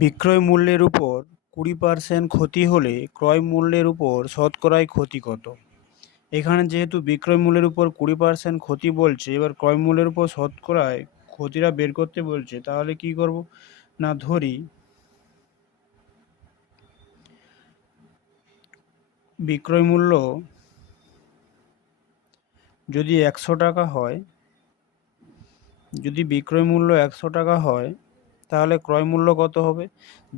বিক্রয় মূল্যের উপর 20% ক্ষতি হলে ক্রয় মূল্যের উপর শতকরায় ক্ষতি কত? এখানে যেহেতু বিক্রয় মূল্যের উপর 20% ক্ষতি বলছে, এবার ক্রয় মূল্যের উপর শতকরায় ক্ষতিটা বের করতে বলছে, তাহলে কি করব না, ধরি বিক্রয় মূল্য যদি 100 টাকা হয়, যদি বিক্রয় মূল্য 100 টাকা হয় তাহলে ক্রয় মূল্য কত হবে?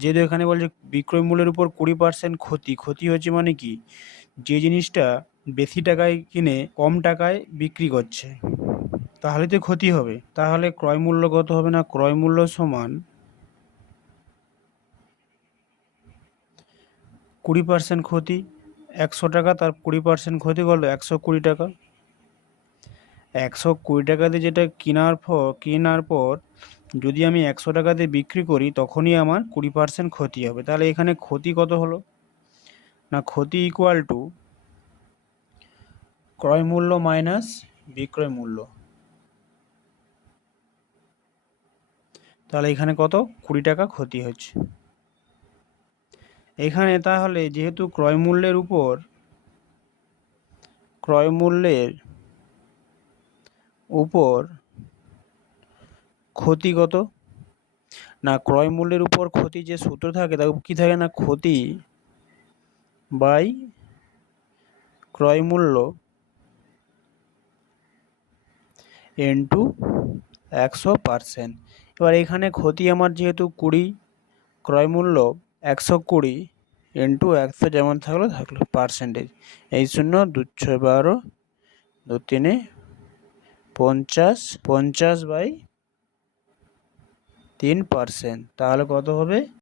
যেহেতু এখানে বলছে বিক্রয় মূল্যের উপর 20% ক্ষতি হচ্ছে, মানে কি, যে জিনিসটা বেশি টাকায় কিনে কম টাকায় বিক্রি করছে তাহলে তো ক্ষতি হবে। তাহলে ক্রয় মূল্য কত হবে না, ক্রয় মূল্য সমান 20% ক্ষতি। 100 টাকা, তার 20% ক্ষতি করলো 120 টাকা। 120 টাকাতে যেটা কেনার পর যদি আমি 100 টাকাতে বিক্রি করি তখনই আমার 20% ক্ষতি হবে। তাহলে এখানে ক্ষতি কত হলো না, ক্ষতি ইকুয়াল টু ক্রয় মূল্য মাইনাস বিক্রয় মূল্য। তাহলে এখানে কত, 20 টাকা ক্ষতি হচ্ছে। এখানে তাহলে যেহেতু ক্রয় মূল্যের উপর ক্ষতি কত না, ক্রয় মূল্যের উপর ক্ষতি যে সূত্র থাকে তা কি থাকে না, ক্ষতি বাই ক্রয় মূল্য ইন্টু 100%। এবার এখানে ক্ষতি আমার যেহেতু 20, ক্রয় মূল্য 120 ইন্টু 100 যেমন থাকলো পার্সেন্টেজ, এই 0 2 6 12 2 3 50, 50/3%। তাহলে কত হবে?